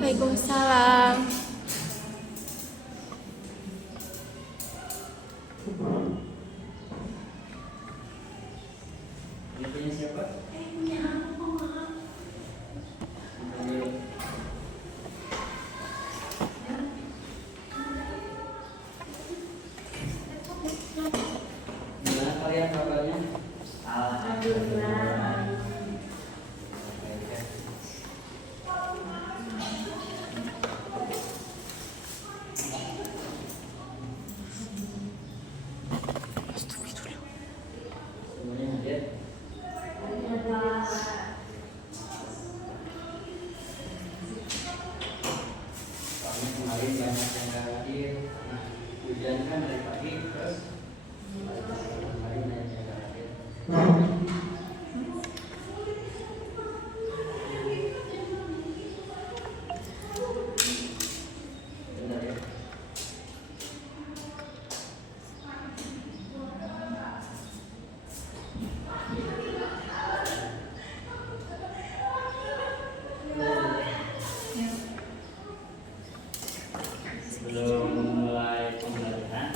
Waalaikumsalam. Ini punya siapa? Punya aku, Mak. Gimana kalian kabarnya? Alhamdulillah. Semuanya hadir? Soalnya kemarin banyak yang nggak hadir. Nah, hujan kan dari pagi terus kemarin banyak yang nggak hadir. Benar ya? Sebelum mulai pembelajaran,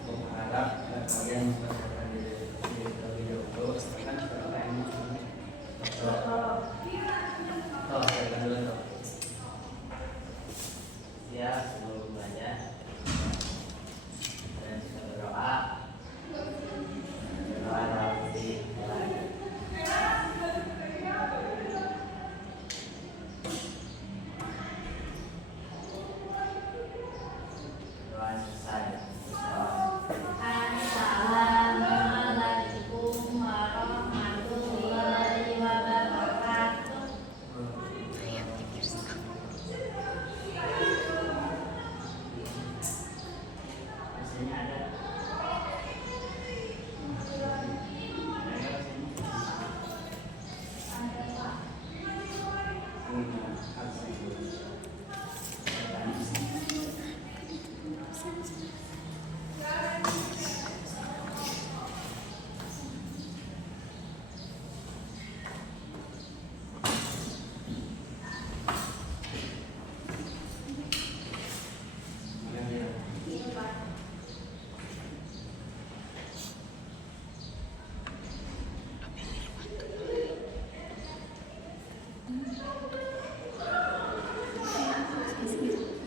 aku berharap kalian mempersiapkan diri terlebih dahulu. Kan sekarang ini siapkan dulu toh. Ya, sebelum belajar dan kita berdoa. Berdoa dalam hati mulai. Doa selesai. Assalamualaikum warahmatullahi wabarakatuh. Mesinnya ada.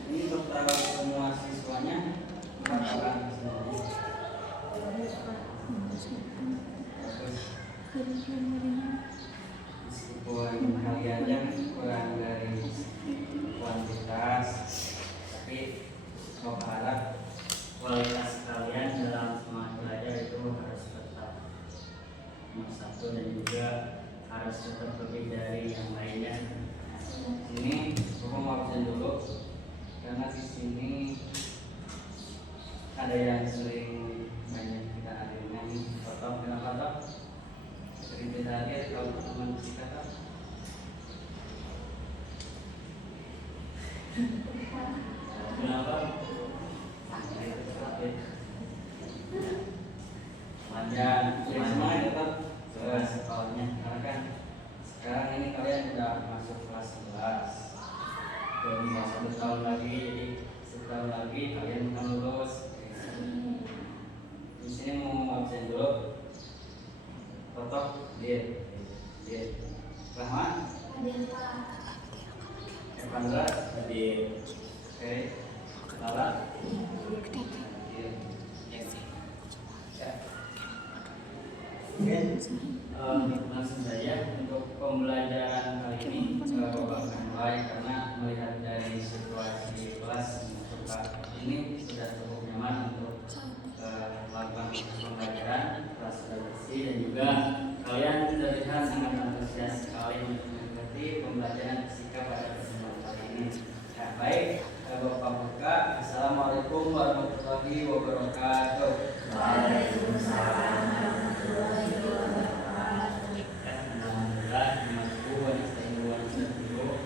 Ini untuk semua siswanya 4 orang semuanya. Meskipun kalian kurang dari kuantitas, tapi saya berharap kualitas kalian dalam semangat belajar itu harus tetap nomor 1 dan juga harus tetap lebih dari yang lainnya. Ini aku mau absen dulu karena di sini ada yang sering banyak kita hadirkan. Foto kenapa toh? Sering kita hadir kalau teman kita toh. Kenapa? Wajar, semuanya tetap ke sekolahnya karena kan sekarang ini kalian sudah masuk kelas 11 dan masih 1 tahun lagi, jadi 1 tahun lagi kalian akan lulus. Di sini mau absen dulu. Totok, dia. Rahmat, Evandra, hadir. Oke, Lala, hadir. Ya. Oke, langsung saja untuk pembelajaran kali ini Bapak akan mulai karena melihat dari situasi kelas ini sudah cukup nyaman untuk melakukan pembelajaran, kelas sudah bersih dan juga kalian terlihat sangat antusias sekali untuk mengikuti pembelajaran fisika pada kesempatan kali ini. Ya, baik, Bapak buka. Assalamualaikum warahmatullahi wabarakatuh. Waalaikumsalam warahmatullahi wabarakatuh. Alhamdulillah, namaku wa nasta'inu wa nastaghfiruh.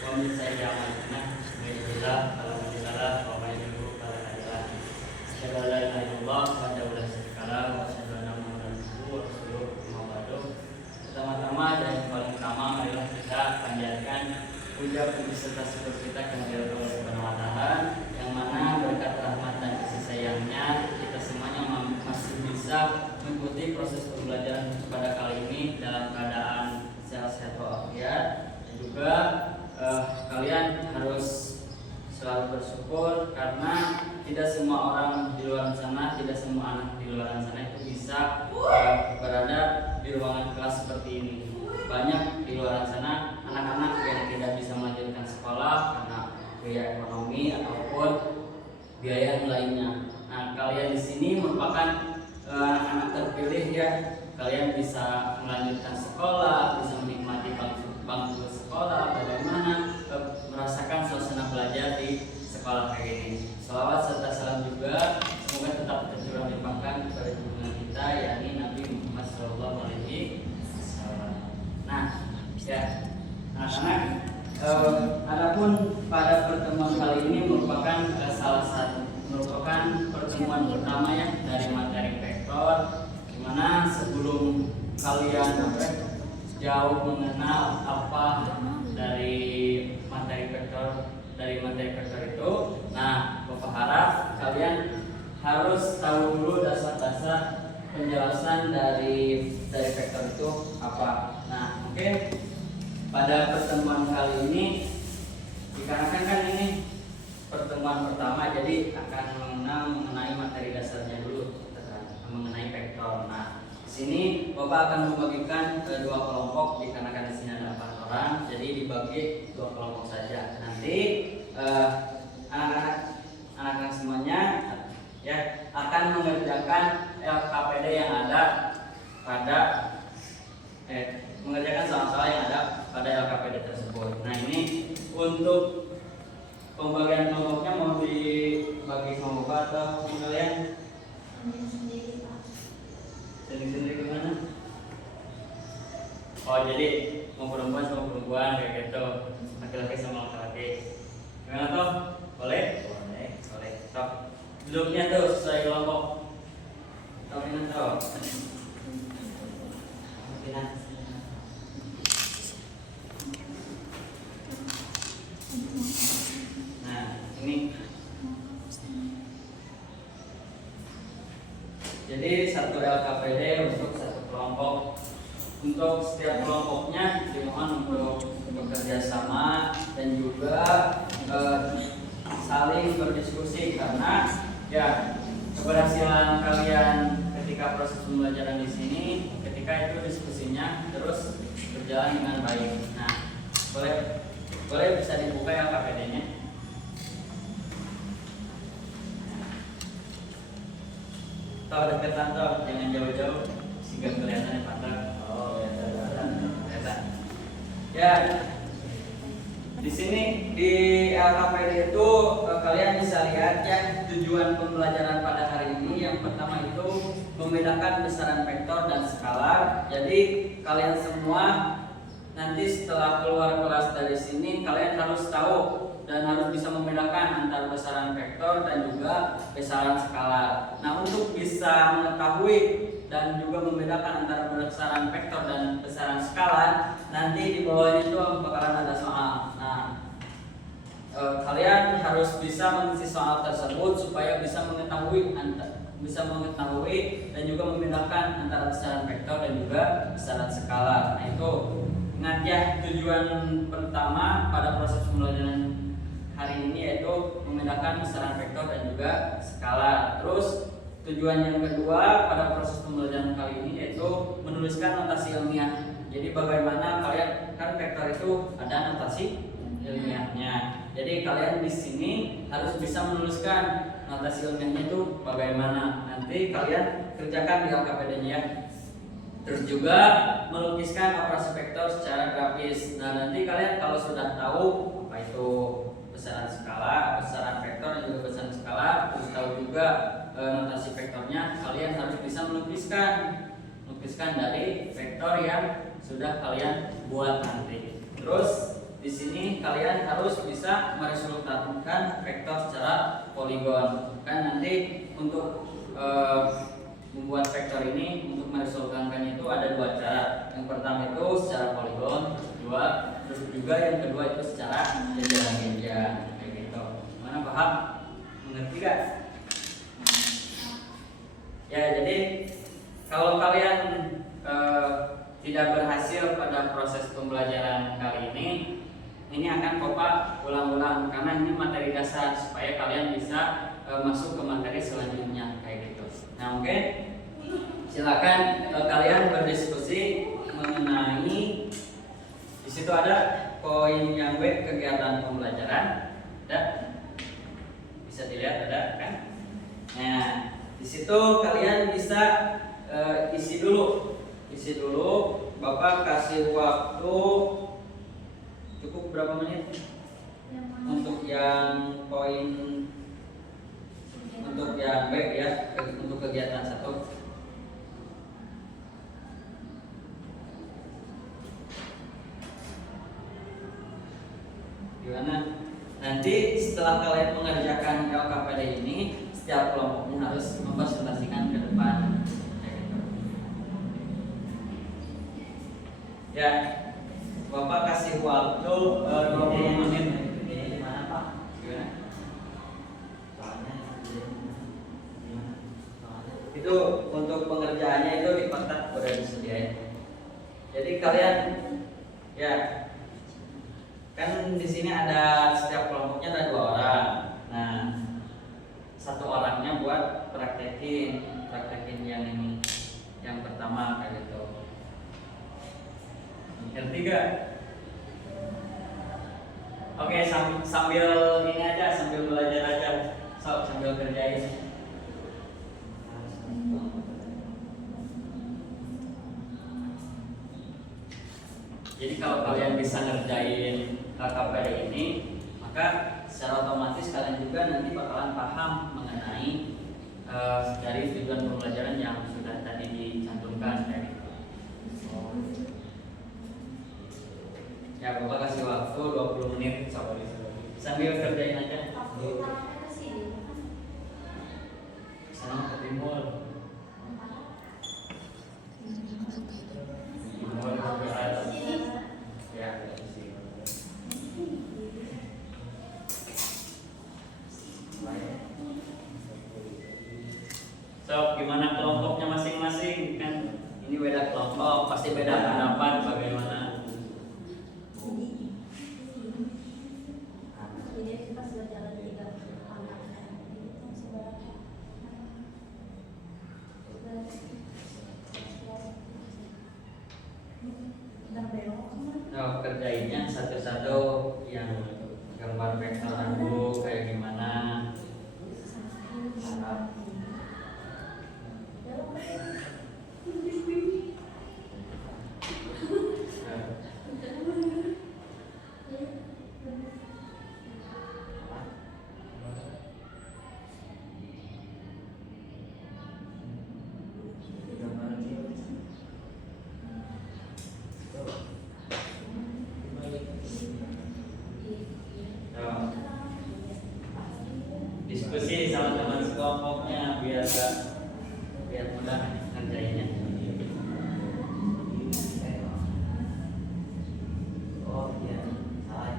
Wa min sayyi'ati a'malina. Bismillah, alhamdulillah, wa man yuhibbu fala hadiya lahu. Asyhadu an la ilaha illallah tidak semua orang di luar sana, tidak semua anak di luar sana itu bisa berada di ruangan kelas seperti ini. Banyak di luar sana anak-anak yang tidak bisa melanjutkan sekolah karena biaya ekonomi ataupun biaya yang lainnya. Nah, kalian di sini merupakan anak-anak terpilih ya. Kalian bisa melanjutkan sekolah, bisa menikmati bangku sekolah, bagaimana merasakan suasana belajar di sekolah kayak ini. Salawat serta salam juga semoga tetap tercurah limpahkan kepada junjungan kita, yakni Nabi Muhammad SAW. Nah, ya anak-anak, adapun pada pertemuan kali ini merupakan merupakan pertemuan pertama ya dari materi vektor, dimana sebelum kalian jauh mengenal apa dari materi vektor itu, nah Bapak harap kalian harus tahu dulu dasar-dasar penjelasan dari vektor itu apa. Nah, mungkin pada pertemuan kali ini dikarenakan kan ini pertemuan pertama, jadi akan mengenai materi dasarnya dulu mengenai vektor. Nah, di sini Bapak akan membagikan ke dua kelompok dikarenakan di sini ada 4 orang, jadi dibagi 2 kelompok saja. Nanti anak-anak semuanya ya akan mengerjakan LKPD yang ada pada mengerjakan soal-soal yang ada pada LKPD tersebut. Nah, ini untuk pembagian kelompoknya mau dibagi sama Bapak atau kalian? Sendiri Pak. Sendiri gimana? Oh, jadi mau perempuan sama perempuan kayak gitu, laki-laki sama laki-laki. Gimana toh? Boleh? Boleh. Toh. Duduknya tuh sesuai kelompok. Toh ini toh. Nah, ini. Jadi satu LKPD untuk satu kelompok. Untuk setiap kelompoknya dimohon untuk bekerja sama dan juga saling berdiskusi, karena ya keberhasilan kalian ketika proses pembelajaran di sini ketika itu diskusinya terus berjalan dengan baik. Nah, boleh bisa dibuka LKPD-nya. Tahu deketan toh, jangan jauh-jauh sehingga kelihatan patah. Oh, kelihatan. Ya, di sini di LKPD itu kalian bisa lihat ya tujuan pembelajaran pada hari ini. Yang pertama itu membedakan besaran vektor dan skalar. Jadi kalian semua nanti setelah keluar kelas dari sini kalian harus tahu dan harus bisa membedakan antara besaran vektor dan juga besaran skalar. Nah, untuk bisa mengetahui dan juga membedakan antara besaran vektor dan besaran skalar, nanti di bawahnya itu bakalan ada soal. Nah, kalian harus bisa mengisi soal tersebut supaya bisa mengetahui dan juga membedakan antara besaran vektor dan juga besaran skalar. Nah, itu ingat ya, tujuan pertama pada proses pembelajaran hari ini yaitu membedakan besaran vektor dan juga skala. Terus tujuan yang kedua pada proses pembelajaran kali ini yaitu menuliskan notasi ilmiah. Jadi bagaimana kalian, kan vektor itu ada notasi ilmiahnya. Jadi kalian di sini harus bisa menuliskan notasi ilmiahnya itu bagaimana. Nanti kalian kerjakan di LKPD-nya ya. Terus juga melukiskan operasi vektor secara grafis. Nah, nanti kalian kalau sudah tahu apa itu besaran skala, besaran vektor dan juga besaran skala, terus tahu juga notasi vektornya, kalian harus bisa melukiskan dari vektor yang sudah kalian buat nanti. Terus di sini kalian harus bisa meresultasikan vektor secara poligon. Kan nanti untuk membuat vektor ini untuk meresultasikannya itu ada 2 cara. Yang pertama itu secara poligon, terus juga yang kedua itu secara jajaran kayak gitu. Mana paham? Mengerti gak? Ya, jadi kalau kalian tidak berhasil pada proses pembelajaran kali ini akan Bapak ulang-ulang karena ini materi dasar supaya kalian bisa masuk ke materi selanjutnya kayak gitu. Nah, oke. Silakan kalian berdiskusi mengenai di situ ada poin yang B, kegiatan pembelajaran. Ada? Bisa dilihat ada kan? Nah, di situ kalian bisa isi dulu. Bapak kasih waktu cukup berapa menit? Untuk yang poin untuk yang B ya, untuk kegiatan 1. Gimana? Nanti setelah kalian mengerjakan LKPD ini, setiap kelompoknya harus mempresentasikan ke depan. Ya, Bapak kasih waktu 20 menit. Ini mana Pak? Gimana? Itu untuk pengerjaannya itu di kotak udah disediain. Jadi kalian ya kan di sini ada setiap kelompoknya ada 2 orang. Nah, 1 orangnya buat praktekin yang ini, yang pertama kayak gitu. Yang 3. Oke, sambil ini aja, sambil belajar aja, sambil kerjain. Jadi kalau kalian bisa ngerjain KKPD ini, maka secara otomatis kalian juga nanti bakalan paham mengenai dari tujuan pembelajaran yang sudah tadi dicantumkan kayak gitu. Ya, Bapak kasih waktu 20 menit sambil kerjain aja. Sana ke timur. Ya, so, gimana kelompoknya masing-masing kan? Ini beda kelompok, pasti beda pendapat bagaimana. Nah, kerjainnya satu-satu, yang gambar vektor dulu kayak gimana. Diskusi sama teman sekelompoknya biar mudah ngerjainnya. Oh iya, salah.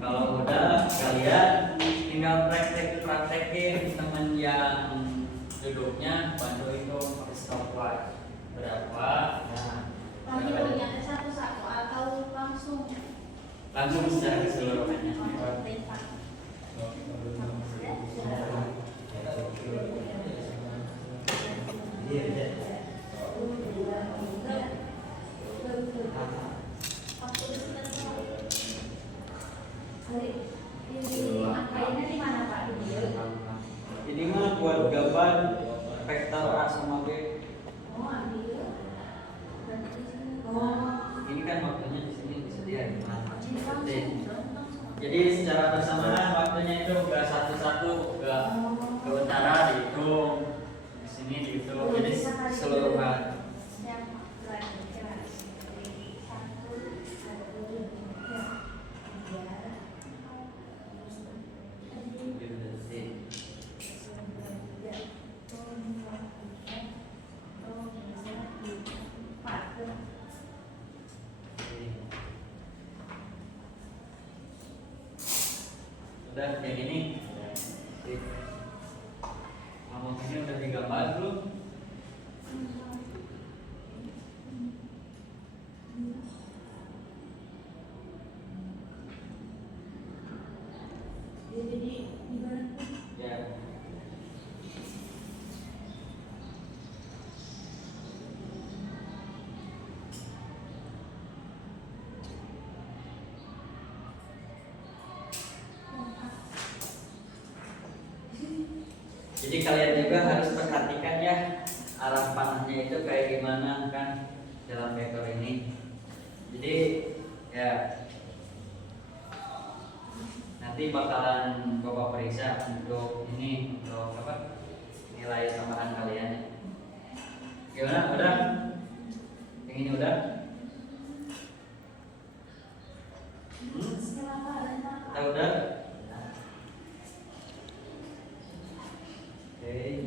Kalau udah kalian tinggal praktekin teman yang duduknya bantu itu pakai stopwatch berapa. Nah, satu-satu atau langsung secara keseluruhannya. Ini mah buat gambar vektor A sama B. Ini kan waktunya di sini disediakan. Jadi secara bersamaan waktunya itu enggak satu-satu, enggak ke utara dihitung, di sini dihitung. Jadi seluruhan. Udah yang ini. Ngomong ini udah digambar belum? Ya. Jadi kalian juga harus perhatikan ya arah panahnya itu kayak gimana kan dalam vektor ini. Jadi ya nanti bakalan Bapak periksa untuk ini untuk apa nilai tambahan kalian. Gimana? Udah? Yang ini udah? Tahu udah? Oke.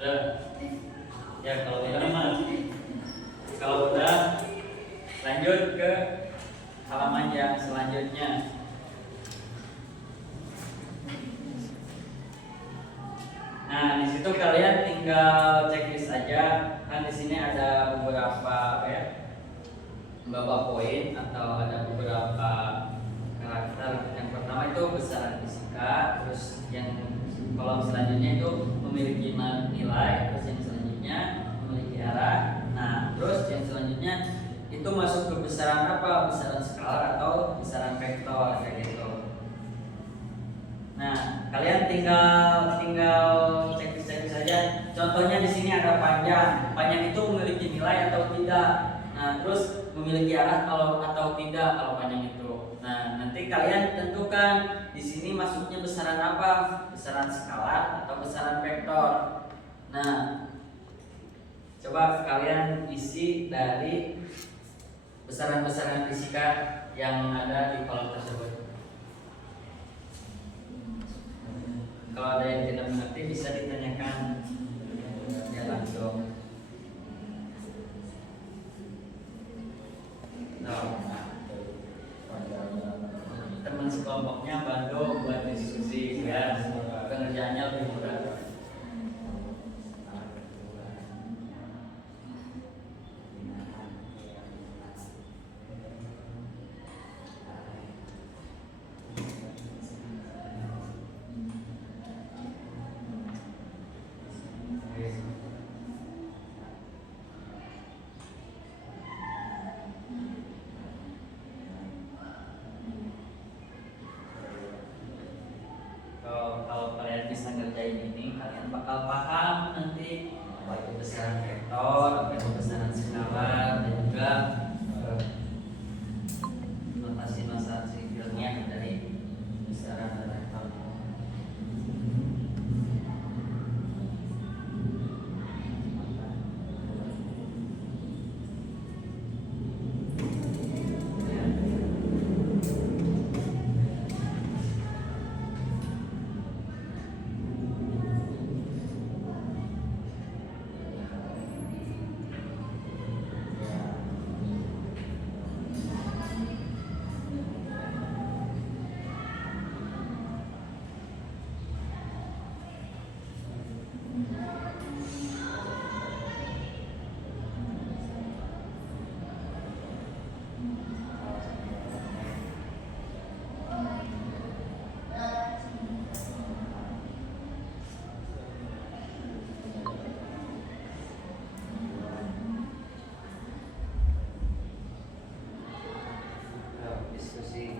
Udah. Ya kalau udah mah. Kalau udah lanjut ke halaman yang selanjutnya. Nah, di situ kalian tinggal checklist aja. Kan di sini ada beberapa beberapa poin atau ada beberapa karakter. Yang pertama itu besaran fisika, terus yang kolom selanjutnya itu memiliki nilai, terus yang selanjutnya memiliki arah. Nah, terus yang selanjutnya itu masuk ke besaran apa? Besaran skalar atau besaran vektor kayak gitu. Nah, kalian tinggal cek saja. Contohnya di sini ada panjang. Panjang itu memiliki nilai atau tidak. Nah, terus memiliki arah atau tidak kalau panjang itu. Nah, nanti kalian tentukan di sini masuknya besaran apa? Besaran skalar atau besaran vektor. Nah, coba kalian isi dari besaran-besaran fisika yang ada di kolom tersebut. Kalau ada yang tidak mengerti bisa ditanyakan ya langsung. Teman sekelompoknya bantu buat diskusi ya, pengerjaannya lebih mudah. Kalau kalian bisa ngerjain ini, kalian bakal paham nanti apa itu besaran vektor, apa itu besaran skalar, dan juga notasi ilmiah dari besaran dan vektor. Diskusi.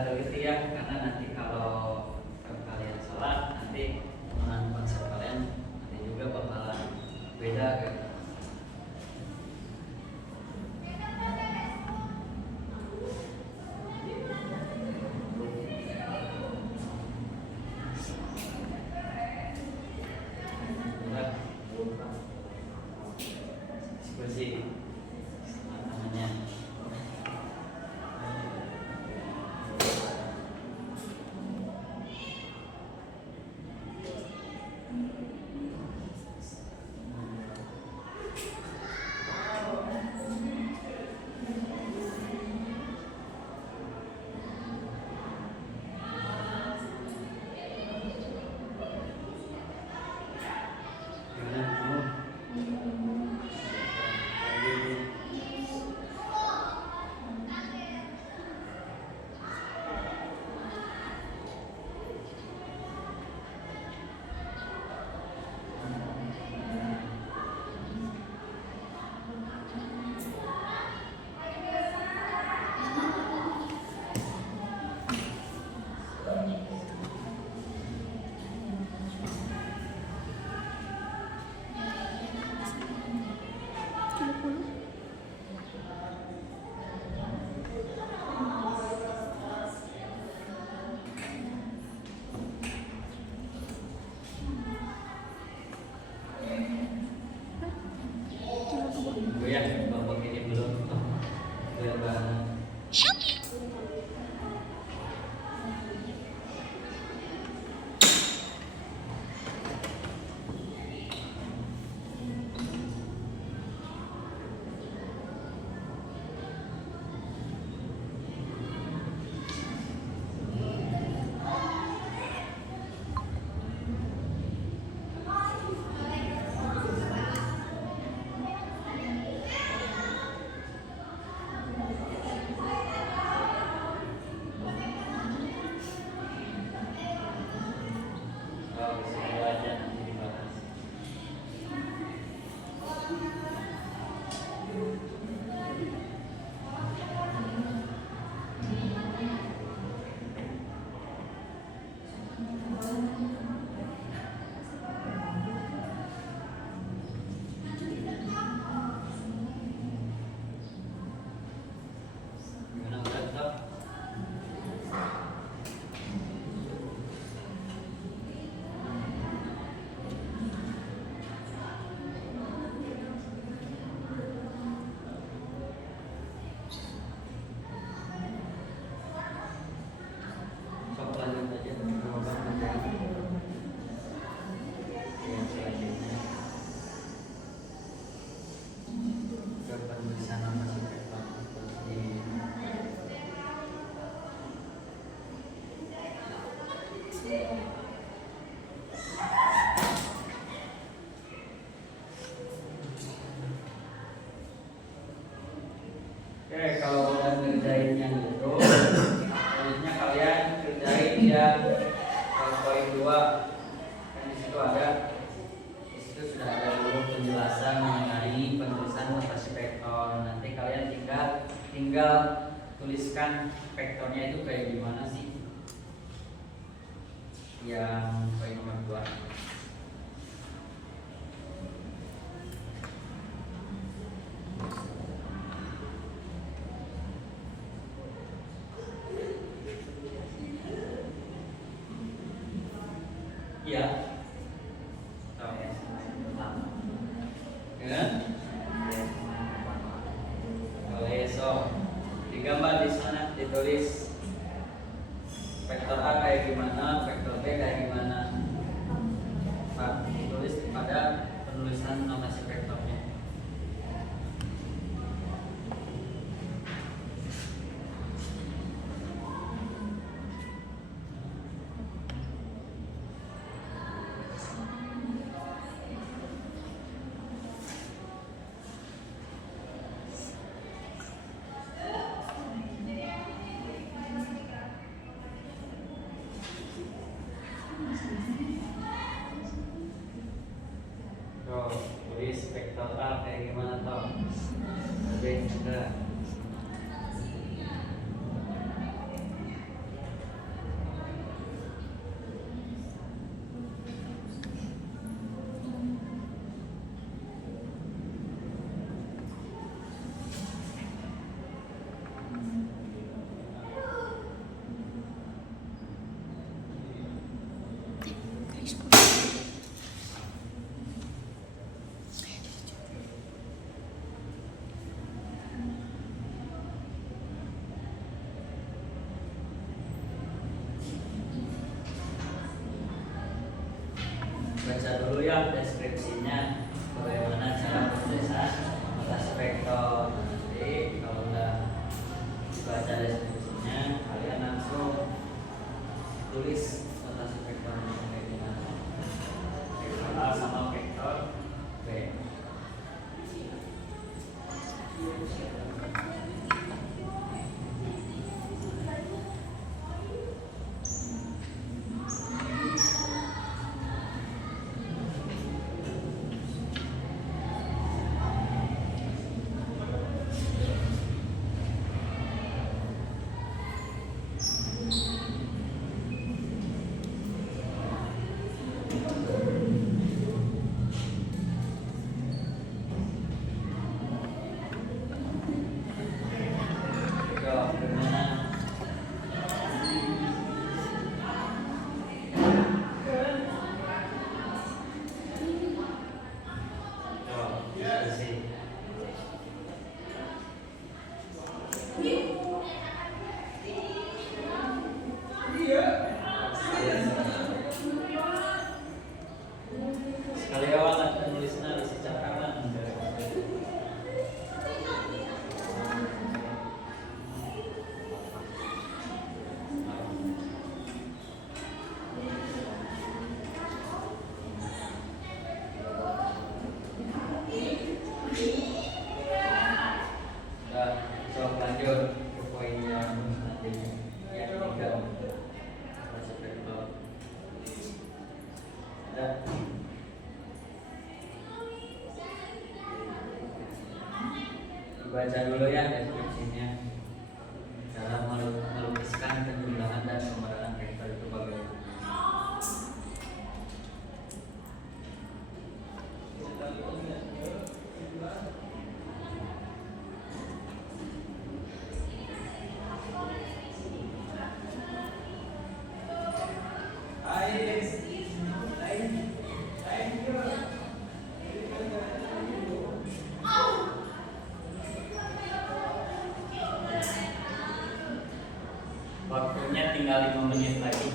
teliti ya, karena nanti kalau kalian salah, nanti penggunaan konsep kalian nanti juga bakalan beda kan. Diskusi namanya. Gue ya, babak ini belum biar banget. Oke, kalau udah ngerjain yang itu, selanjutnya kalian kerjain ya poin 2. Kan di situ ada, di situ sudah ada dulu penjelasan mengenai penulisan notasi vektor. Nanti kalian tinggal tuliskan vektornya itu kayak gimana sih? Yang poin nomor 2. Ya, boleh so digambar di sana, ditulis vektor A kayak gimana, vektor B kayak gimana, Pak, ditulis pada penulisan notasi vektornya. baca dulu ya deskripsinya bagaimana cara penulisan atas vektor. Nanti kalau udah baca deskripsinya kalian langsung tulis atas vektornya kayak gimana. Vektor A sama vektor B. Sekali awal penulisnya isi cakaran. Coba lanjut ke poin yang selanjutnya yang ketiga. Baca vektor. Baca dulu ya deskripsinya. Cara melukiskan penjumlahan dan pemerataan vektor itu bagaimana? Waktunya tinggal 5 menit lagi.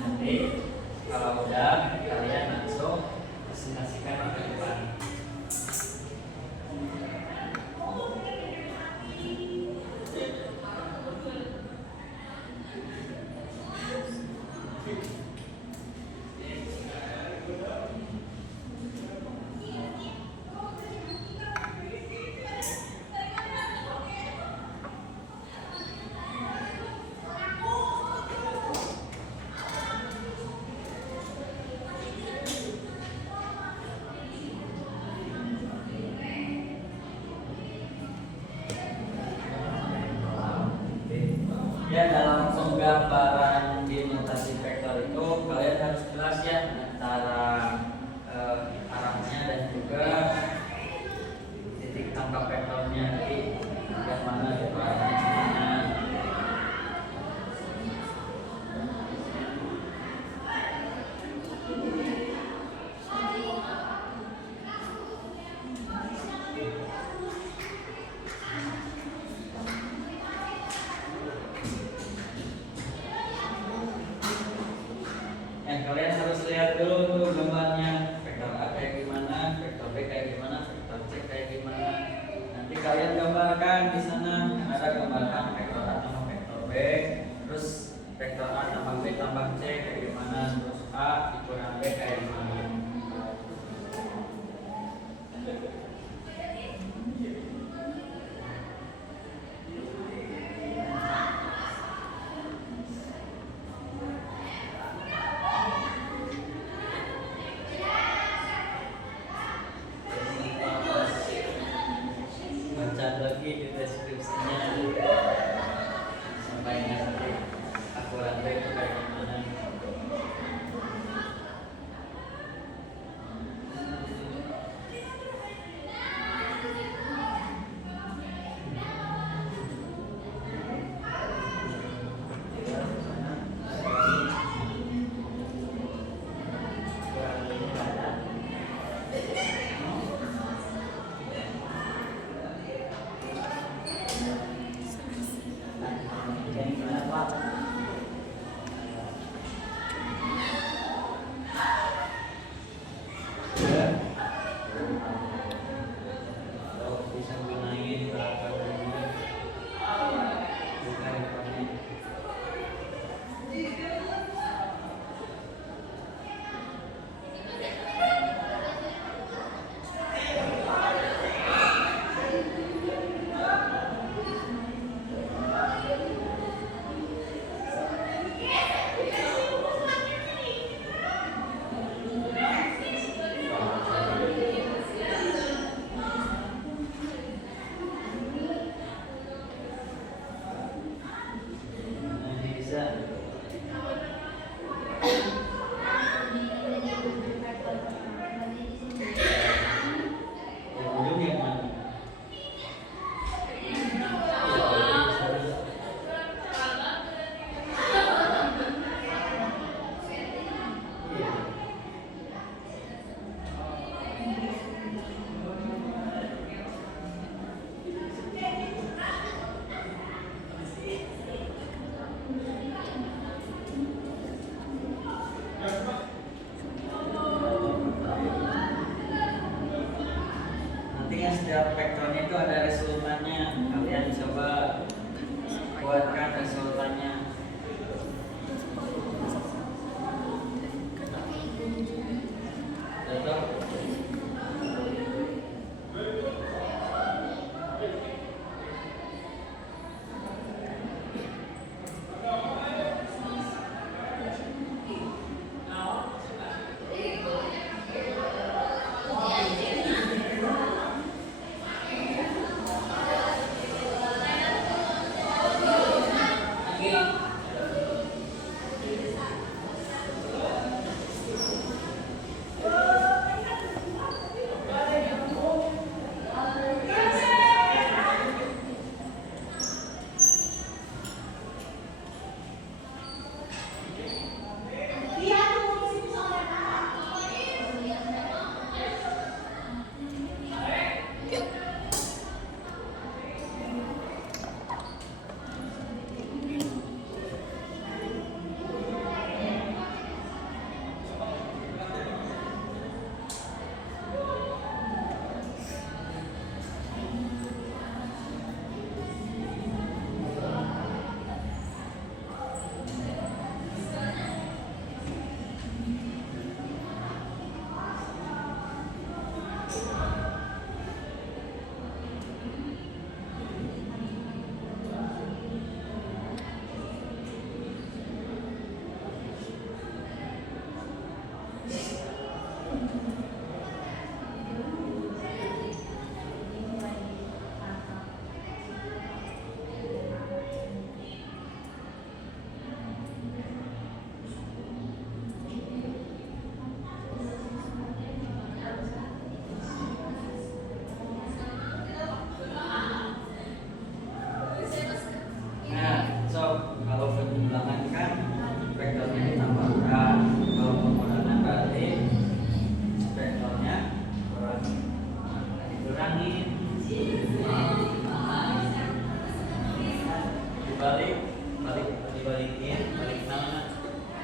Nanti kalau udah kalian langsung presentasikan ke depan. Ya, dalam penggambaran di notasi vektor itu kalian harus jelas ya antara arahnya dan juga titik tangkap vektornya. Jadi yang mana itu arahnya kemana. Kalian harus lihat dulu tuh gambarnya, vektor A kayak gimana, vektor B kayak gimana, vektor C kayak gimana. Nanti kalian gambarkan di sana, ada gambarkan vektor A sama vektor B, terus vektor A tambah B tambah C kayak gimana, terus A dikurang B kayak gimana. Lagi di deskripsinya sampai ngerti akuratnya itu kayak gimana. Nantinya setiap vektornya itu ada resultannya. Kalian coba buatkan resultannya. Betul? Kalau pengulangan kan vektornya ditambahkan, kalau pengulangan berarti vektornya dikurangi, dibalikin, balik nama,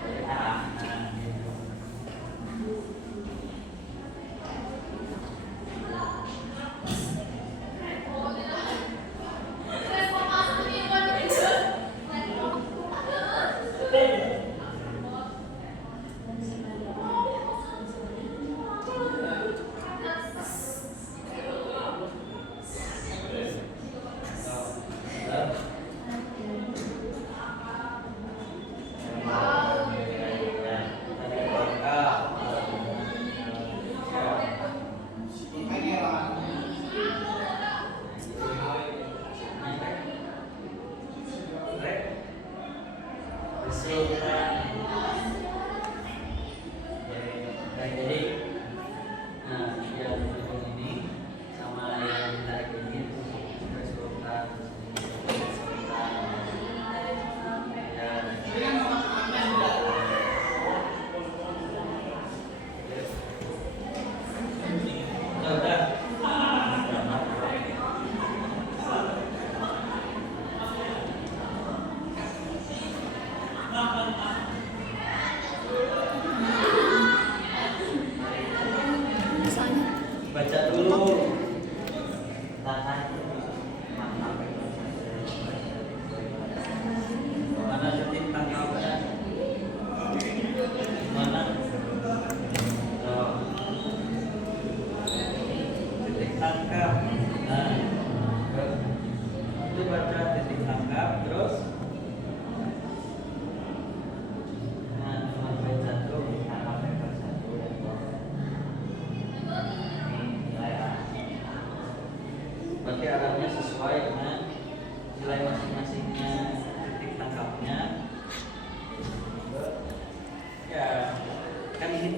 balik arah. Nah, gitu.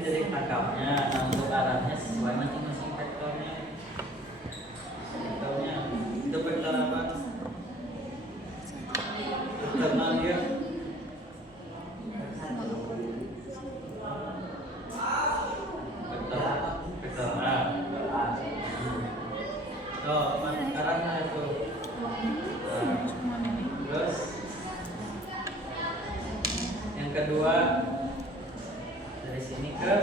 jadi tangkapnya. Nah, untuk arahnya sesuai masing-masing vektornya. Vektornya itu vektor apa? Vektor dia. Vektor A. Oh, arahnya itu. Terus yang kedua dari sini ke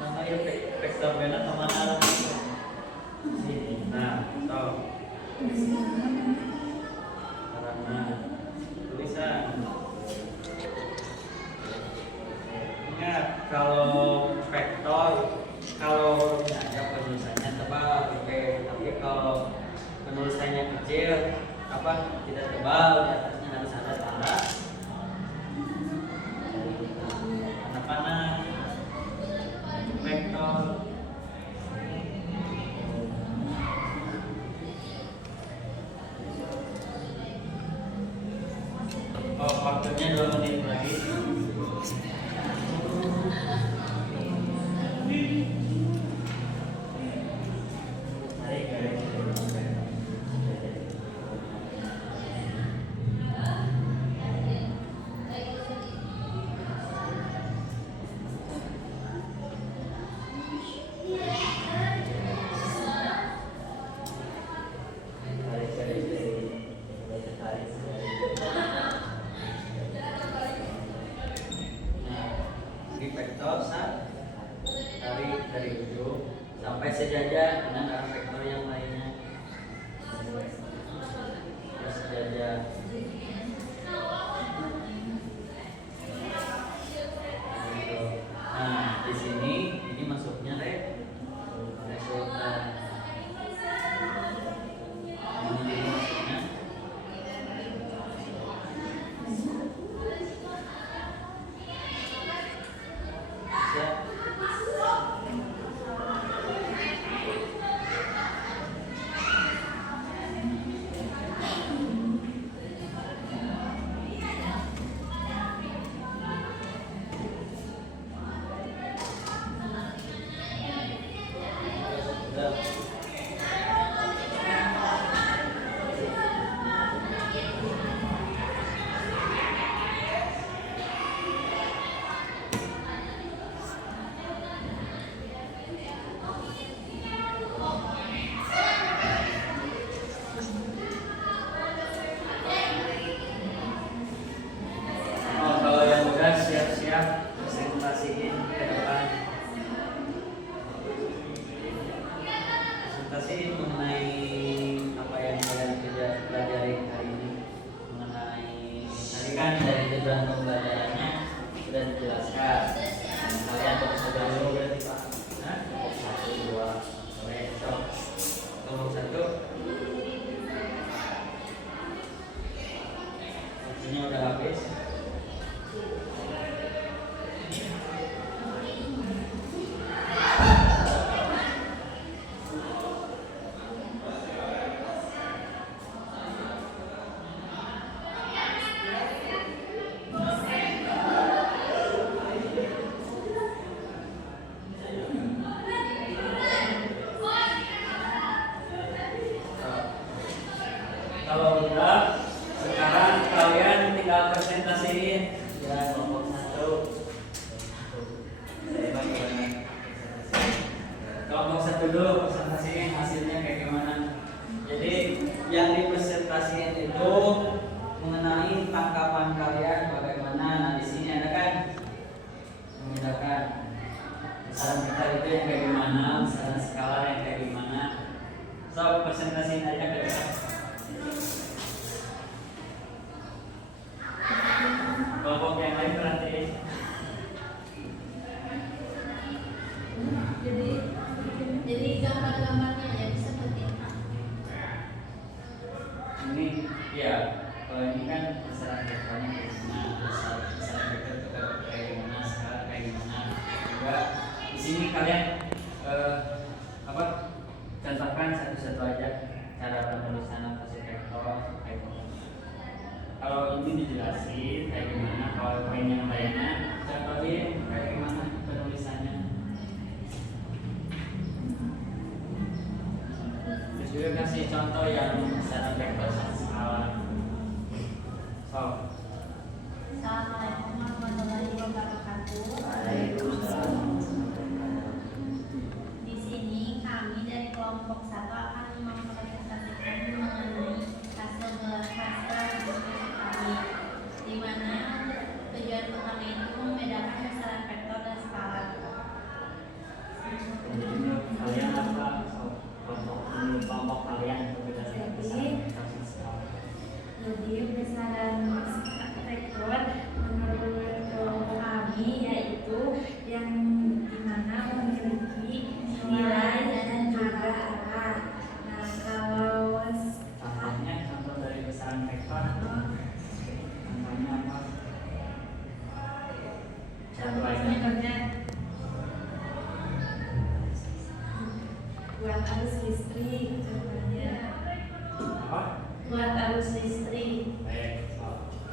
namanya vektor B kemana arahnya? Sini. Nah, toh arahnya tulisan. Ingat kalau vektor kalau hurufnya penulisannya tebal, oke. Tapi kalau penulisannya kecil apa tidak tebal, di atasnya harus ada tanda panah vektor. Oh, waktunya 2 menit lagi. Di vektor dari ujung sampai sejajar dengan arah vektor yang lainnya. Sejajar. Nah, di sini ini masuknya resultan. Ini masuknya. Siap-siap presentasiin ke depan. Presentasiin mengenai apa yang kalian pelajari hari ini. Mengenai tadi kan dari tujuan pembelajarannya sudah dijelaskan. Kalian sudah dulu berarti Pak. Nah, 1, 2, stop. Kelompok 1. Waktunya udah habis. Kalau udah, sekarang kalian tinggal presentasiin ya kelompok 1. Kelompok 1 dulu presentasiin hasilnya kayak gimana. Jadi yang dipresentasiin itu mengenai tangkapan kalian bagaimana. Nah, di sini ada kan membedakan besaran kita itu yang kayak gimana, besaran skala yang kayak gimana. So, presentasiin aja ke depan. Kelompok yang lain perhatiin. Jadi gambar-gambarnya jadi seperti apa? Ini ya, kalau ini kan besaran vektornya kayak gimana, besaran vektor itu kayak kalau ini dijelasin kayak gimana, kalau poin yang lainnya contohin kayak gimana penulisannya. Terus juga kasih contoh yang secara vektor sama skala. So, Assalamualaikum warahmatullahi wabarakatuh. Waalaikumsalam. Di sini kami dari kelompok 1 akan mempresentasikan mengenai hasil diskusi kami, di mana tujuan utama itu membedakan besaran vektor dan skala. Kalian apa? Kelompok kalian berbeda dengan vektor sama skala. Jadi besaran vektor menurut kelompok kami yaitu yang dimana memiliki nilai dan juga arah. Nah kalau Contohnya, contoh dari besaran vektor. Contohnya apa? Satu aja. contohnya buat arus listrik contohnya Apa? buat arus listrik. Baik. So,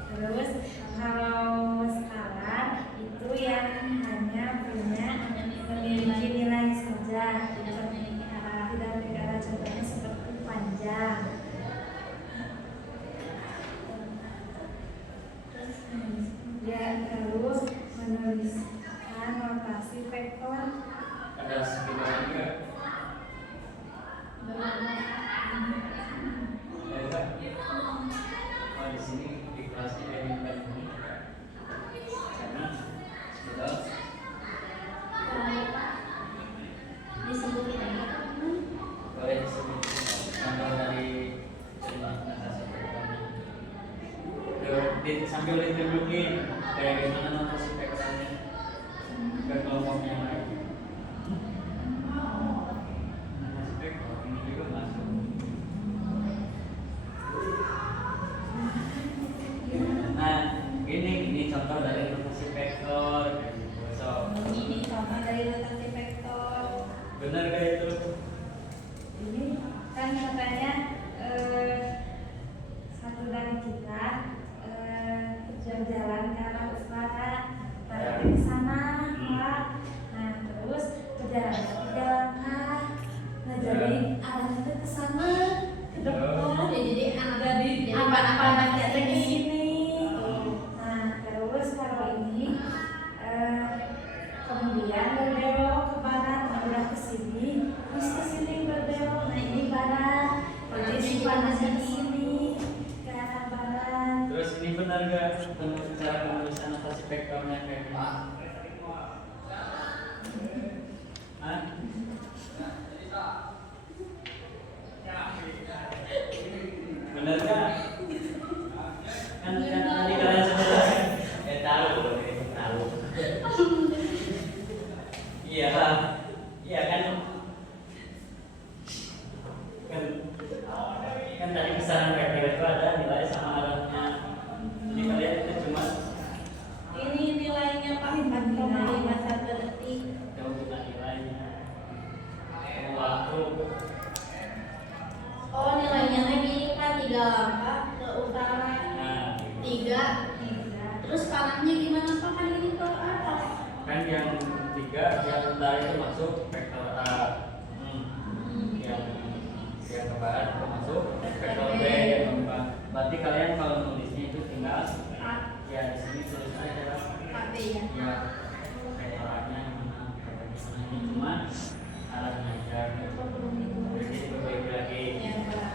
Terus kalau skala itu yang hanya punya memiliki nilai saja, tidak memiliki arah. Contohnya seperti panjang. Ya, terus menuliskan notasi vektor. ada sekitar juga. Ya, Pak. Oh, di sini di kelasnya kayak di depan ini. Karena sudah Disebutin aja. boleh disebut contoh dari notasi vektornya. Sambil ditunjukin kayak gimana notasi vektornya ke kelompok yang lain. Notasi vektor ini juga masuk. Nah, ini contoh dari notasi vektor. So, Ini contoh dari notasi vektor. benar gak itu? Ini kan katanya satu dari kita jalan-jalan ke arah utara, tarik ke sana, Pak. Nah, terus berjalan 3 langkah. Nah, jadi arahnya tuh ke sana, ke depan. Ya, jadi Jadi apa nanti ada di sini. Oh. Nah, terus kalau ini kemudian berbelok ke barat, nah, udah ke sini, terus ke sini berbelok. Nah, ini barat. Jadi si panasnya di sini ke arah barat. Terus ini benar gak cara penulisan notasi vektornya kayak gimana? Hah? Benar gak? Kan tadi kalian sudah tahu. Iya kan? Iya kan? Kan tadi besaran vektor itu ada nilai sama arahnya. Ini kalian itu cuma ini nilainya Pak 4,51 detik. jauh bukan nilainya. Waktu. Oh, nilainya lagi Pak 3 langkah ke utara, Nah, 3. Terus kanannya gimana Pak? Kan ini ke atas. kan yang 3 yang utara itu masuk vektor A. Yang ke barat itu masuk vektor B yang keempat. Berarti kalian kalau nulisnya itu tinggal ya di sini tulis aja lah. KB ya. Ya vektor A-nya yang mana, vektor B-nya ini cuma arahnya aja. Jadi berbagi lagi. Ya, Pak.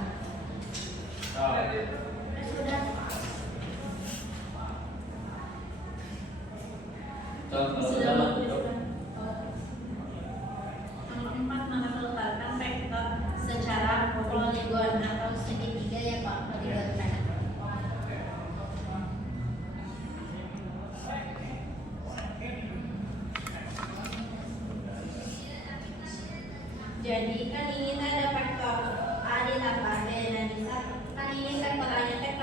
So, Sudah. kalau Sudah dalam bagus, bentuk Pak. Nomor 4, meletakkan vektor secara poligon atau segitiga ya Pak, poligon kan. Jadi kan ini ada vektor A ditambah B, nah bisa kan ini vektor A-nya teh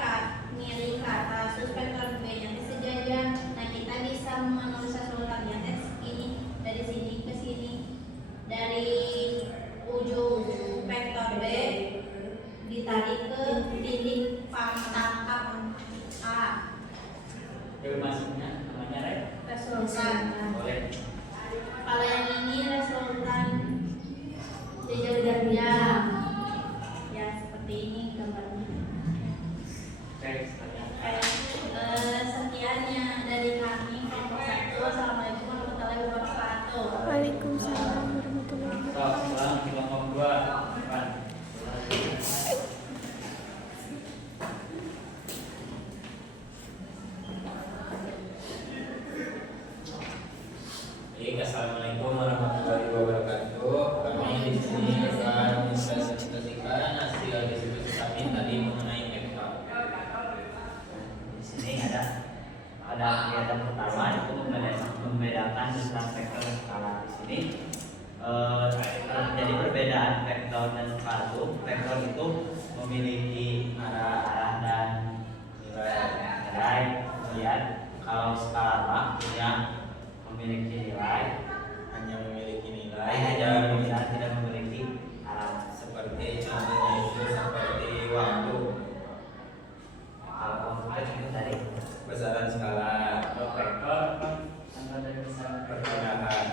miring ke atas, terus vektor B-nya teh sejajar. Nah kita bisa menulis resultannya teh ini dari sini ke sini, dari ujung vektor B ditarik ke titik pangkat A. Jadi masuknya namanya resultan. boleh. Kalau yang ini resultan jajar-jajar. Ya seperti ini gambarnya. Oke, selanjutnya. Sekiannya dari kami kelompok 1. Assalamualaikum warahmatullahi wabarakatuh. Waalaikumsalam warahmatullahi So, wabarakatuh. sekarang di kelompok 2 Depan. Assalamualaikum warahmatullahi wabarakatuh. Kami di sini akan mempresentasikan hasil diskusi kami tadi mengenai vektor. Di sini ada kegiatan pertama itu membedakan tentang vektor dan skala. Di sini terjadi perbedaan vektor dan skala. Vektor itu memiliki arah dan nilai. Kemudian kalau skala yang memiliki nilai Hanya memiliki nilai tidak memiliki arah. seperti contohnya itu seperti waktu, Kalau komputer itu tadi besaran skala, kalau vektor kan tanggal dari besaran vektor. perpindahan.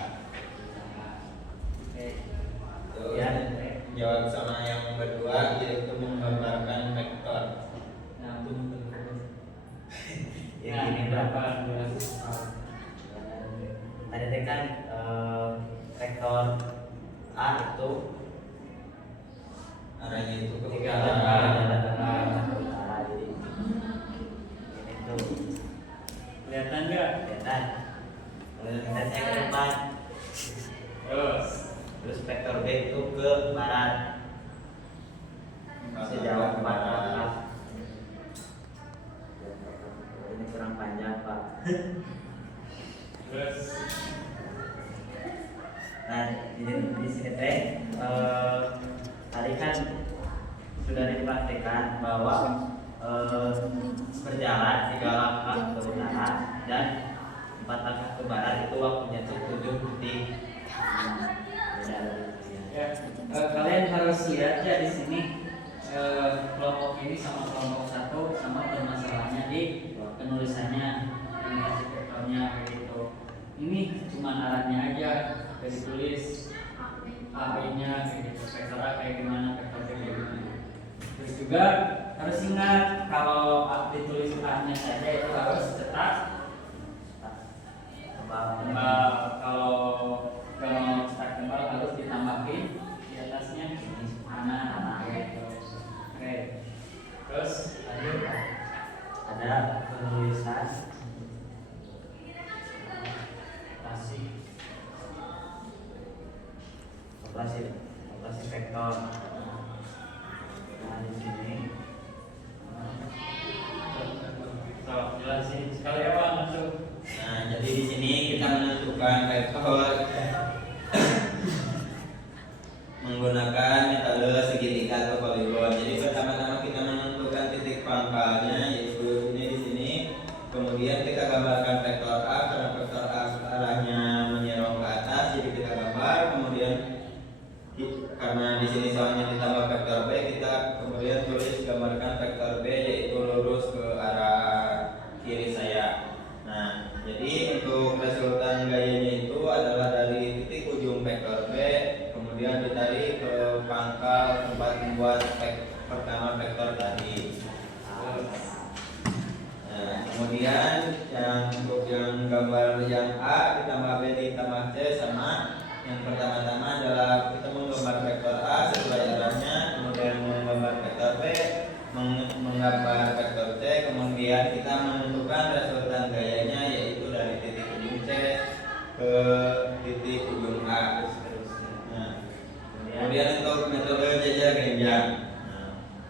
Oke. Terus Ya. jawab sama yang berdua yaitu menggambarkan vektor. Nah, ya ini berapa? Tadi kan vektor A itu Arahnya itu ke ketika utara. utara, jadi ini tuh kelihatan nggak? Kelihatan. Kemudian kita cek ke depan. Terus vektor B itu ke barat. Sejauh 4 langkah. Ini kurang panjang, Pak. Terus nah di sini teh tadi kan sudah dipraktikkan bahwa berjalan 3 langkah ke utara dan 4 langkah ke barat itu waktunya tuh 7 detik. Ya, kalian harus lihat ya di sini kelompok ini sama kelompok 1 sama permasalahannya di penulisannya, ini vektornya kayak gitu. Ini cuma arahnya aja udah ditulis A-nya kayak gitu, vektor A kayak gimana, vektor B kayak gimana. Terus juga harus ingat kalau ditulis A-nya saja itu harus cetak tebal. Kalau cetak tebal harus ditambahin di atasnya ini mana gitu. Oke. Terus lanjut ada penulisan operasi vektor. Nah di sini jelasin sekali apa masuk. Nah, jadi di sini kita menentukan vektor menggunakan metode segitiga atau poligon. Jadi pertama-tama kita menentukan titik pangkalnya, yaitu ini di sini. Kemudian kita gambarkan vektor A, karena vektor A arahnya menyerong ke atas, jadi kita gambar. Kemudian karena di sini soalnya ditambah vektor B, kita kemudian tulis gambarkan vektor B, yaitu lurus ke arah kiri saya. Nah, jadi untuk resultan gayanya itu adalah dari titik ujung vektor B, kemudian ditarik ke pangkal tempat membuat pertama vektor tadi. Nah, kemudian untuk yang gambar yang A ditambah B ditambah C sama. Yang pertama-tama adalah kita menggambar vektor A sesuai arahnya, kemudian menggambar vektor B, menggambar vektor C, kemudian kita menentukan resultan gayanya, yaitu dari titik ujung C ke titik ujung A. Nah, kemudian untuk metode jajar genjang,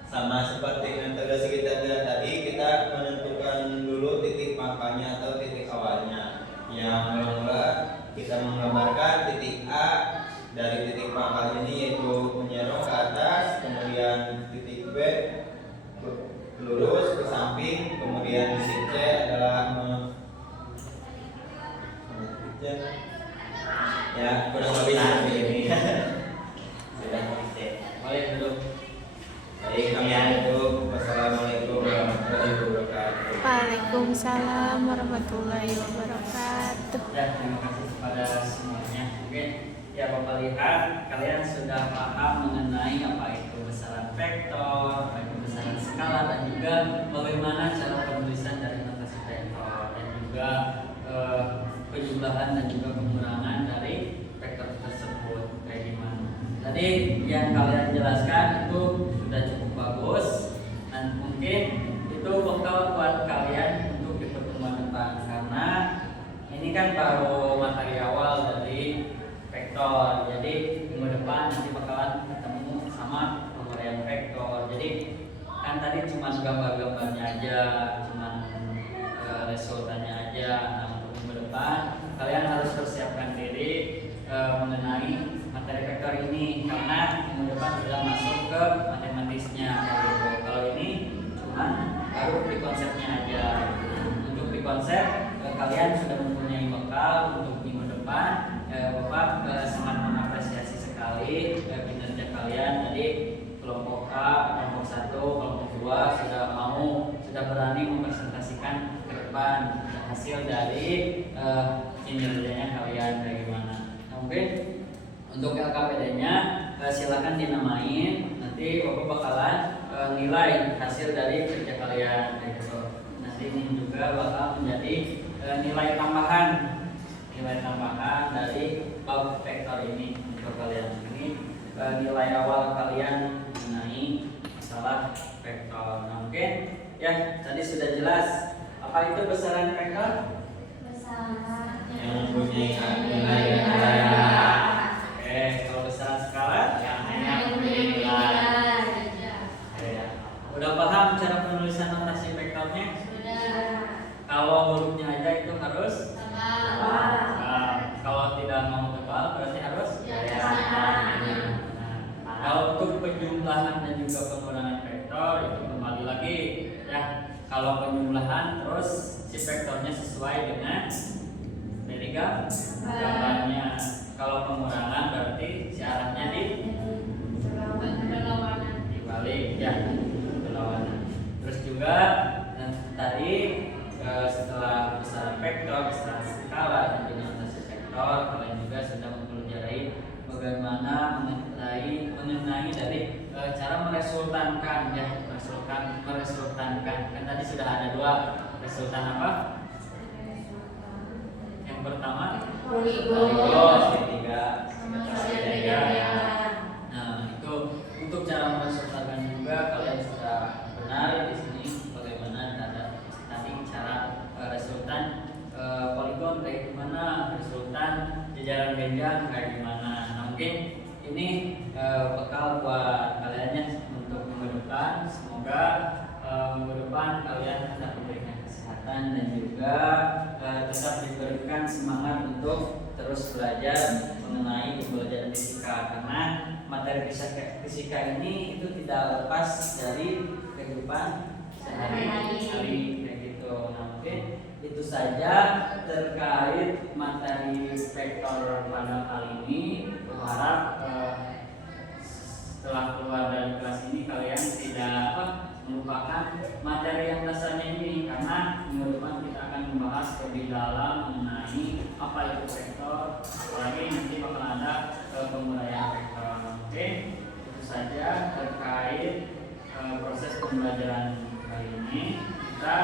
sama seperti metode segitiga tadi, kita menentukan dulu titik pangkalnya atau titik awalnya. Yang mula kita menggambarkan titik A dari titik pangkal ini, yaitu menyerong ke atas, kemudian titik B lurus ke samping, kemudian titik C adalah ya kurang lebih seperti ini. Sudah boleh dulu. Baik, kami tutup. Wassalamualaikum warahmatullahi wabarakatuh. Waalaikumsalam. Waalaikumsalam warahmatullahi wabarakatuh. Ya, terima kasih kepada semuanya. Oke, ya Bapak lihat kalian sudah paham mengenai apa itu besaran vektor, apa itu besaran skala, dan juga bagaimana cara penulisan dari notasi vektor, dan juga penjumlahan dan juga pengurangan dari vektor tersebut kayak gimana. Tadi yang kalian jelaskan itu sudah cukup bagus, dan mungkin itu bekal buat kalian untuk di pertemuan depan, karena ini kan baru materi awal dari vektor. Jadi minggu depan nanti bakalan ketemu sama penguraian vektor. Jadi kan tadi cuma gambar-gambarnya aja, cuma resultannya aja. Nah, untuk minggu depan kalian harus persiapkan diri mengenai materi vektor ini, karena minggu depan sudah masuk ke matematisnya kayak gitu. Kalau ini cuma baru di konsepnya aja. Untuk di konsep kalian sudah mempunyai bekal untuk minggu depan. Bapak sangat mengapresiasi sekali kinerja kalian tadi. Kelompok A, kelompok 1, kelompok 2 sudah berani mempresentasikan ke depan hasil dari kinerjanya kalian kayak gimana. Nah, mungkin untuk LKPD-nya silakan dinamain. Nanti Bapak bakalan nilai hasil dari kerja kalian kayak gitu. Nanti ini juga bakal menjadi nilai tambahan dari bab vektor ini untuk kalian. Ini nilai awal kalian mengenai masalah vektor. Nah, mungkin ya tadi sudah jelas apa itu besaran vektor. Yang mempunyai nilai Oke, kalau besaran skala yang hanya mempunyai nilai. Oke, ya. Udah paham cara penulisan notasi vektornya? Kalau hurufnya aja itu harus kalau tidak mau tebal berarti harus kalau untuk penjumlahan dan juga pengurangan vektor itu kembali lagi ya. Kalau penjumlahan terus si vektornya sesuai dengan dari gambarnya. Kalau pengurangan berarti si arahnya dibalik ya, berlawanan. Terus juga tadi setelah besaran vektor, besaran skala, dan juga notasi vektor, kalian juga sudah mempelajari bagaimana mengenai dari cara meresultankan ya, meresultankan. Kan tadi sudah ada dua resultan apa? Yang pertama poligon, ketiga segitiga. Nah, itu untuk cara meresultankan juga kalian sudah benar di sini bagaimana tadi cara resultan poligon kayak gimana, resultan jajaran genjang kayak gimana. Nah, mungkin ini bekal buat kaliannya untuk minggu depan. Semoga minggu depan kalian tetap diberikan kesehatan dan juga tetap diberikan semangat untuk terus belajar mengenai pembelajaran fisika, karena materi fisika ini itu tidak lepas dari kehidupan sehari-hari kayak gitu. Nah, mungkin itu saja terkait materi vektor pada kali ini. Berharap setelah keluar dari kelas ini kalian tidak melupakan materi yang dasarnya ini, karena minggu depan kita akan membahas lebih dalam mengenai apa itu vektor, apalagi nanti bakal ada penguraian vektor. Oke, itu saja terkait proses pembelajaran kali ini. Kita